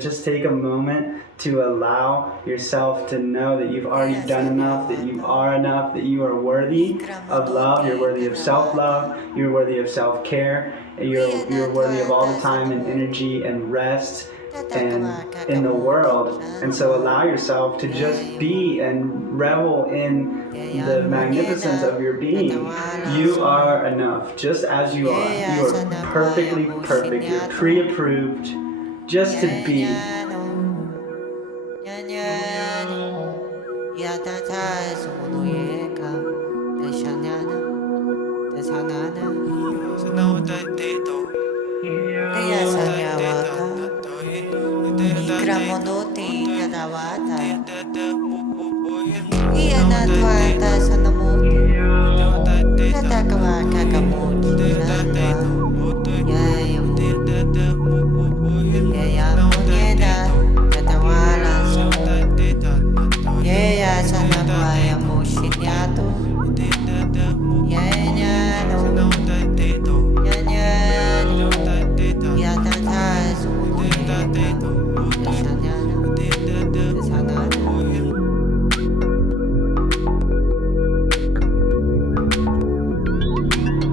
Just take a moment to allow yourself to know that you've already done enough, that you are enough, that you are worthy of love, you're worthy of self-love, you're worthy of self-care, and you're worthy of all the time and energy and rest and in the world. And so allow yourself to just be and revel in the magnificence of your being. You are enough, just as you are. You are perfectly perfect. You're pre-approved just to be.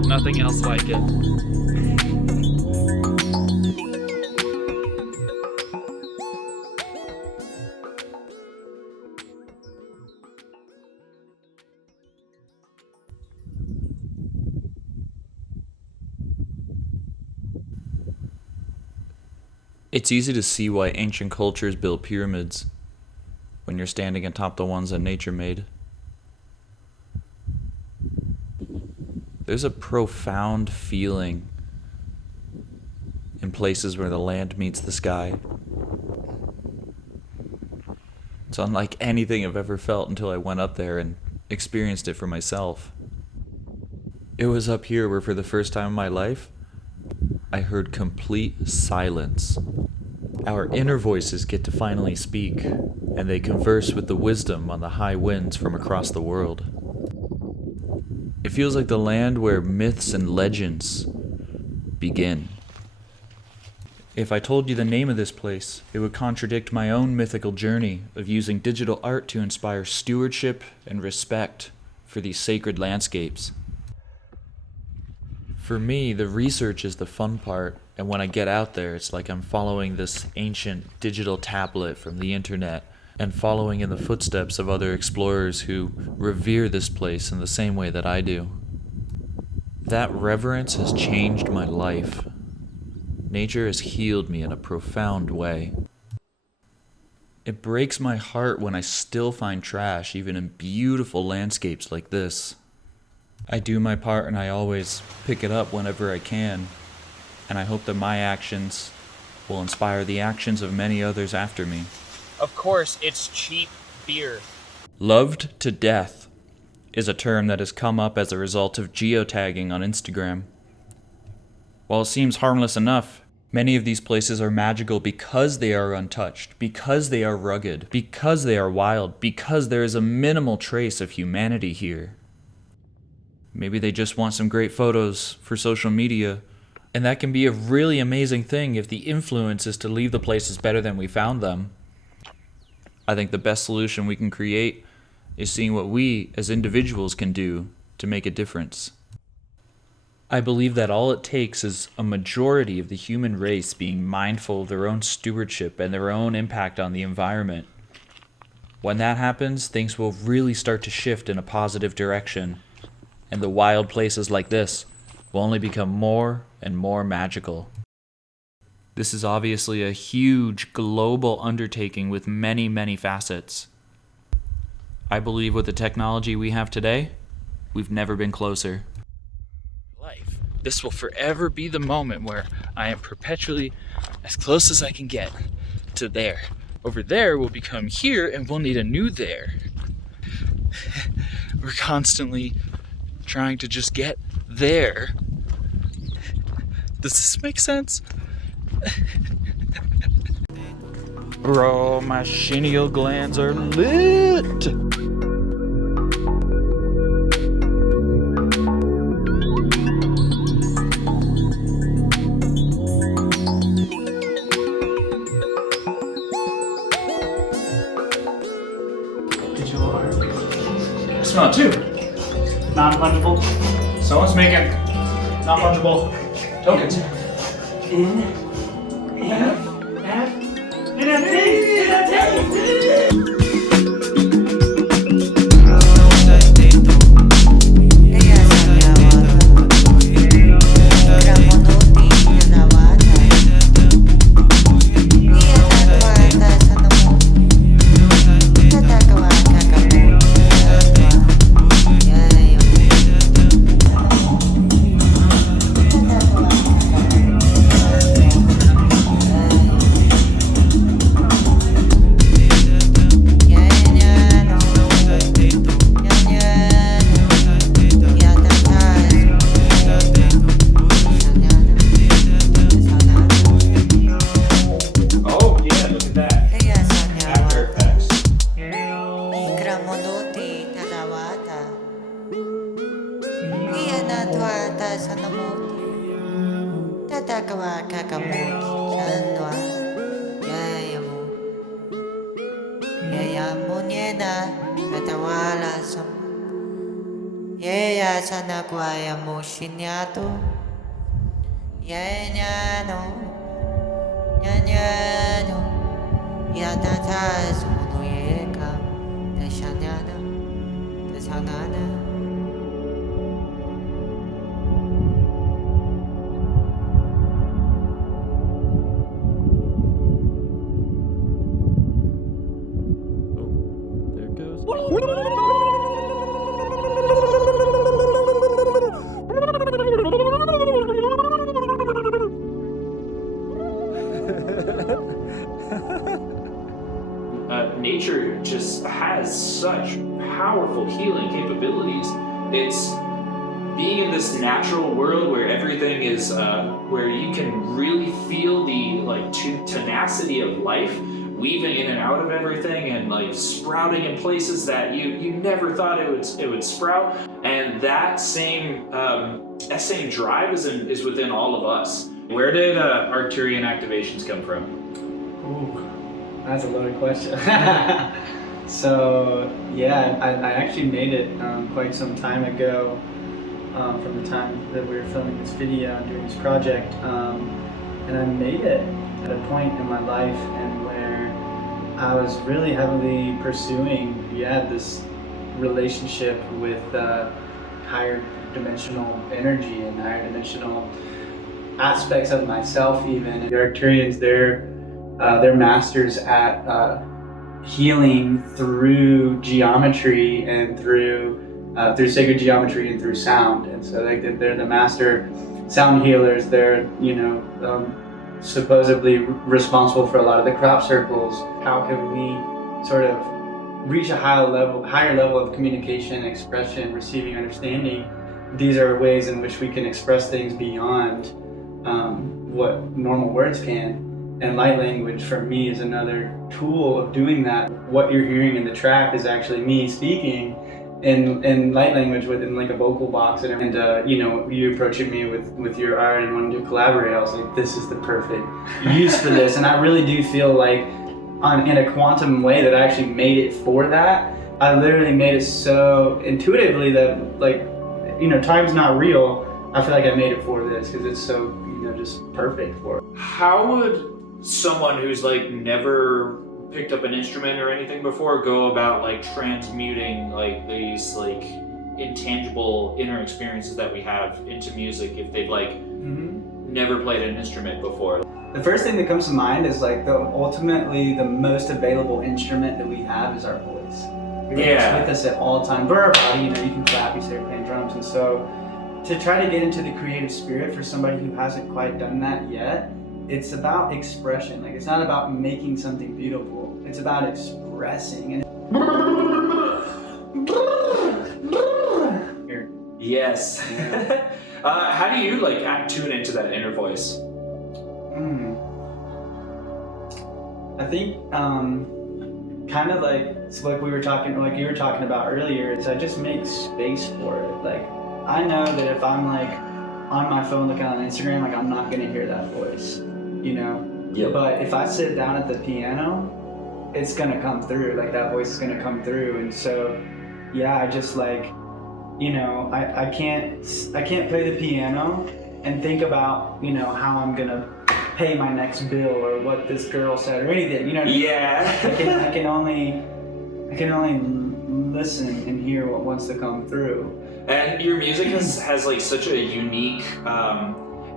Nothing else like it. It's easy to see why ancient cultures built pyramids when you're standing atop the ones that nature made. There's a profound feeling in places where the land meets the sky. It's unlike anything I've ever felt until I went up there and experienced it for myself. It was up here where for the first time in my life, I heard complete silence. Our inner voices get to finally speak, and they converse with the wisdom on the high winds from across the world. It feels like the land where myths and legends begin. If I told you the name of this place, it would contradict my own mythical journey of using digital art to inspire stewardship and respect for these sacred landscapes. For me, the research is the fun part, and when I get out there, it's like I'm following this ancient digital tablet from the internet and following in the footsteps of other explorers who revere this place in the same way that I do. That reverence has changed my life. Nature has healed me in a profound way. It breaks my heart when I still find trash, even in beautiful landscapes like this. I do my part and I always pick it up whenever I can, and I hope that my actions will inspire the actions of many others after me. Of course, it's cheap beer. Loved to death is a term that has come up as a result of geotagging on Instagram. While it seems harmless enough, many of these places are magical because they are untouched, because they are rugged, because they are wild, because there is a minimal trace of humanity here. Maybe they just want some great photos for social media, and that can be a really amazing thing if the influence is to leave the places better than we found them. I think the best solution we can create is seeing what we as individuals can do to make a difference. I believe that all it takes is a majority of the human race being mindful of their own stewardship and their own impact on the environment. When that happens, things will really start to shift in a positive direction, and the wild places like this will only become more and more magical. This is obviously a huge global undertaking with many, many facets. I believe with the technology we have today, we've never been closer. Life. This will forever be the moment where I am perpetually as close as I can get to there. Over there will become here and we'll need a new there. We're constantly trying to just get there. Does this make sense? Bro, my pineal glands are lit! not too? Non-fungible. Someone's making non-fungible tokens. There it goes. Nature just has such powerful healing capabilities. It's being in this natural world where everything is, where you can really feel the tenacity of life, weaving in and out of everything and like sprouting in places that you never thought it would sprout. And that same drive is within all of us. Where did Arcturian activations come from? Ooh, that's a loaded question. So yeah, I actually made it quite some time ago, from the time that we were filming this video and doing this project, and I made it at a point in my life and where I was really heavily pursuing this relationship with higher dimensional energy and higher dimensional aspects of myself. Even the Arcturians, they're masters at healing through geometry and through sacred geometry and through sound. And so they're the master sound healers. They're supposedly responsible for a lot of the crop circles. How can we sort of reach a higher level of communication, expression, receiving, understanding? These are ways in which we can express things beyond what normal words can. And light language for me is another tool of doing that. What you're hearing in the track is actually me speaking in light language within like a vocal box. And you approaching me with your art and wanting to collaborate, I was like, this is the perfect use for this. And I really do feel like in a quantum way that I actually made it for that. I literally made it so intuitively that time's not real. I feel like I made it for this because it's so just perfect for it. How would someone who's like never picked up an instrument or anything before go about like transmuting like these like intangible inner experiences that we have into music if they've never played an instrument before? The first thing that comes to mind is like ultimately the most available instrument that we have is our voice. It's with us at all times. We're our body, you can clap, you say you're playing drums. And so to try to get into the creative spirit for somebody who hasn't quite done that yet, it's about expression. Like, it's not about making something beautiful. It's about expressing. Yes. How do you tune into that inner voice? I think kind of like you were talking about earlier, is I just make space for it. Like, I know that if I'm on my phone looking on Instagram, I'm not gonna hear that voice, Yep. But if I sit down at the piano, it's gonna come through. Like, that voice is gonna come through. And so, yeah, I just like, you know, I can't play the piano and think about, you know, how I'm gonna pay my next bill or what this girl said or anything, you know what I mean? Yeah. I can only listen and hear what wants to come through. And your music has like such a unique,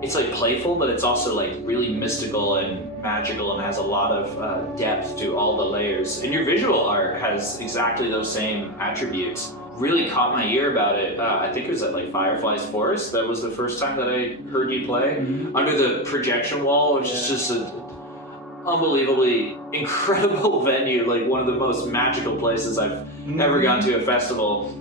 it's like playful, but it's also like really mystical and magical and has a lot of depth to all the layers. And your visual art has exactly those same attributes. Really caught my ear about it. I think it was at like Firefly's Forest. That was the first time that I heard you play. Under the projection wall, which is just an unbelievably incredible venue, like one of the most magical places I've ever gone to a festival.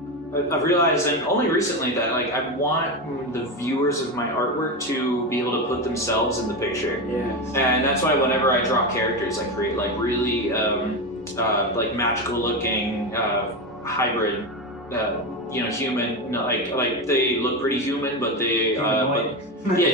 I've realized, and only recently, that like I want the viewers of my artwork to be able to put themselves in the picture. Yes. And that's why whenever I draw characters, I create like really like magical looking hybrid, you know, human, like they look pretty human, but they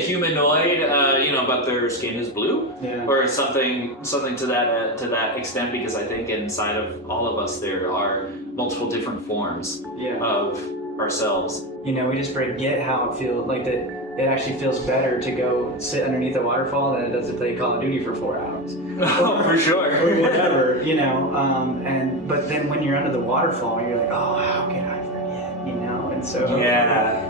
humanoid, you know, but their skin is blue, or something to that extent, because I think inside of all of us there are multiple different forms of ourselves. You know, we just forget how it feels, like that it actually feels better to go sit underneath a waterfall than it does to play Call of Duty for 4 hours. Oh, for sure. Or whatever, you know, but then when you're under the waterfall, you're like, oh, how can I forget, you know? And so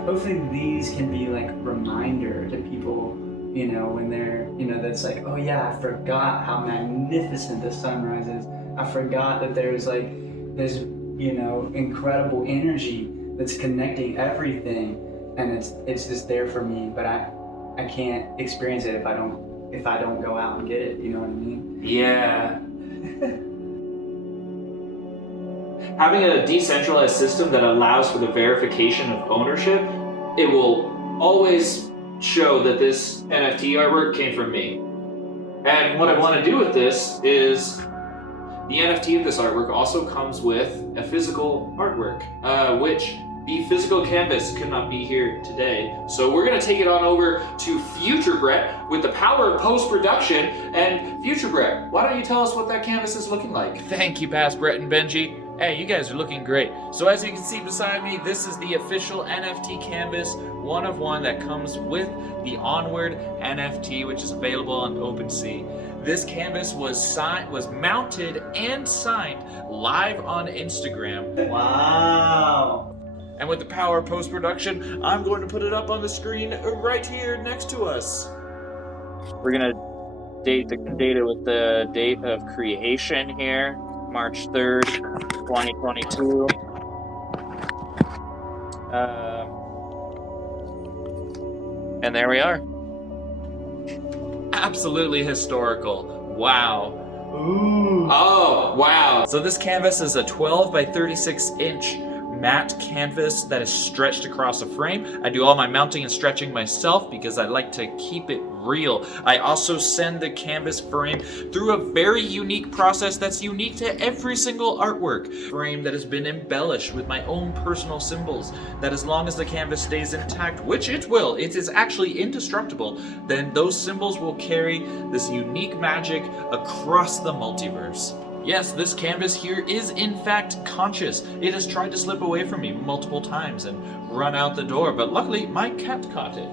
hopefully these can be like a reminder to people, you know, when they're, you know, that's like, oh yeah, I forgot how magnificent the sunrise is. I forgot that there's like this, you know, incredible energy that's connecting everything, and it's just there for me, but I can't experience it if I don't go out and get it, you know what I mean? Yeah. Having a decentralized system that allows for the verification of ownership, it will always show that this NFT artwork came from me. And what I want to do with this is the NFT of this artwork also comes with a physical artwork, which the physical canvas could not be here today. So we're gonna take it on over to Future Brett with the power of post-production. And Future Brett, why don't you tell us what that canvas is looking like? Thank you, Past Brett and Benji. Hey, you guys are looking great. So as you can see beside me, this is the official NFT canvas, one of one that comes with the Onward NFT, which is available on OpenSea. This canvas was mounted and signed live on Instagram. Wow. And with the power of post-production, I'm going to put it up on the screen right here next to us. We're gonna date it with the date of creation here, March 3rd, 2022. And there we are. Absolutely historical. Wow. Ooh. Oh, wow. So this canvas is a 12 by 36 inch matte canvas that is stretched across a frame. I do all my mounting and stretching myself because I like to keep it real. I also send the canvas frame through a very unique process that's unique to every single artwork. Frame that has been embellished with my own personal symbols, that as long as the canvas stays intact, which it will, it is actually indestructible, then those symbols will carry this unique magic across the multiverse. Yes, this canvas here is in fact conscious. It has tried to slip away from me multiple times and run out the door, but luckily my cat caught it.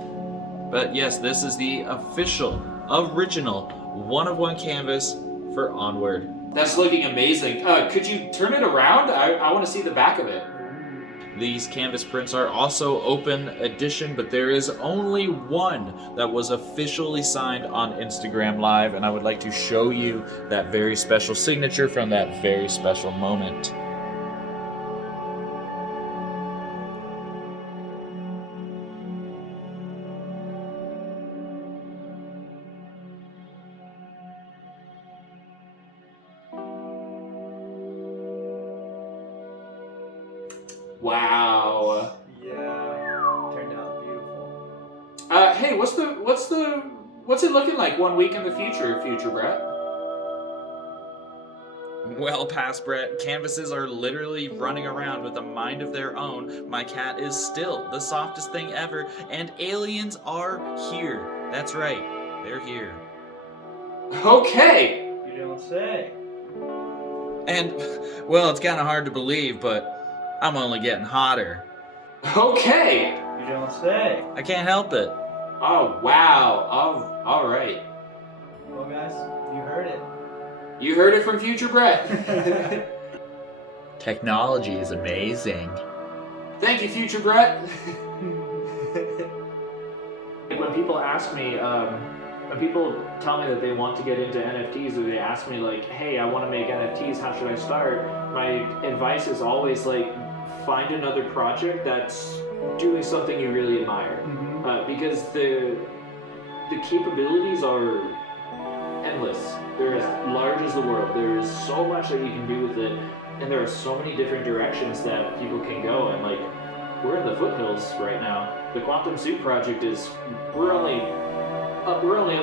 But yes, this is the official, original, one-of-one canvas for Onward. That's looking amazing. Could you turn it around? I want to see the back of it. These canvas prints are also open edition, but there is only one that was officially signed on Instagram Live, and I would like to show you that very special signature from that very special moment. Wow. Yeah. Turned out beautiful. Hey, what's it looking like 1 week in the future, Future Brett? Well, Past Brett, canvases are literally running around with a mind of their own. My cat is still the softest thing ever, and aliens are here. That's right, they're here. Okay. You don't say. And, well, it's kind of hard to believe, but I'm only getting hotter. Okay! You don't say. I can't help it. Oh, wow. Oh, all right. Well, guys, you heard it. You heard it from Future Brett. Technology is amazing. Thank you, Future Brett. When people ask me, when people tell me that they want to get into NFTs, or they ask me like, hey, I want to make NFTs, how should I start? My advice is always like, find another project that's doing something you really admire. Because the capabilities are endless. They're as large as the world. There is so much that you can do with it, and there are so many different directions that people can go. And like, we're in the foothills right now. The Quantum Soup project is we're only up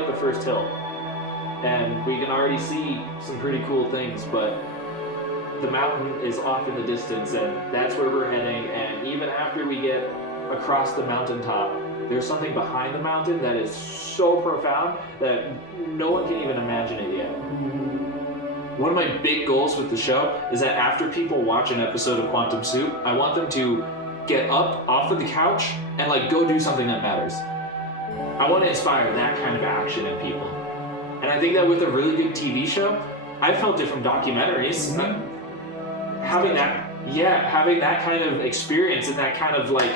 the first hill, and we can already see some pretty cool things. But the mountain is off in the distance, and that's where we're heading. And even after we get across the mountaintop, there's something behind the mountain that is so profound that no one can even imagine it yet. One of my big goals with the show is that after people watch an episode of Quantum Soup, I want them to get up off of the couch and like go do something that matters. I want to inspire that kind of action in people. And I think that with a really good TV show, I felt it from documentaries. Having that kind of experience and that kind of like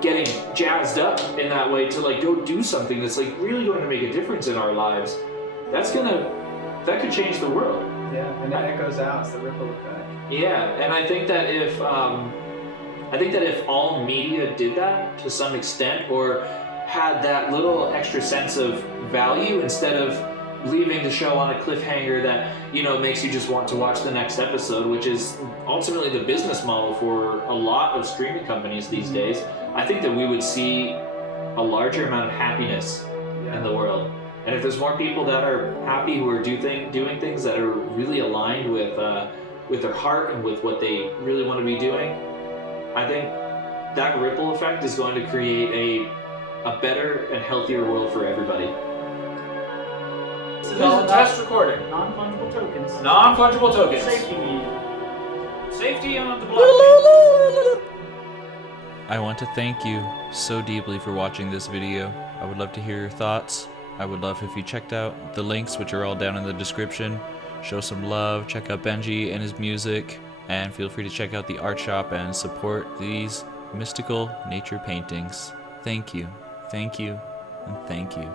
getting jazzed up in that way to like go do something that's like really going to make a difference in our lives, that could change the world. Yeah, and it echoes out. It's the ripple effect. Yeah, and I think that if all media did that to some extent, or had that little extra sense of value instead of leaving the show on a cliffhanger that, you know, makes you just want to watch the next episode, which is ultimately the business model for a lot of streaming companies these days, I think that we would see a larger amount of happiness in the world. And if there's more people that are happy, who are doing things that are really aligned with their heart and with what they really want to be doing, I think that ripple effect is going to create a better and healthier world for everybody. This is a test recording. Non-fungible tokens. Non-fungible tokens. Safety on the blockchain. I want to thank you so deeply for watching this video. I would love to hear your thoughts. I would love if you checked out the links, which are all down in the description. Show some love, check out Benji and his music, and feel free to check out the art shop and support these mystical nature paintings. Thank you, and thank you.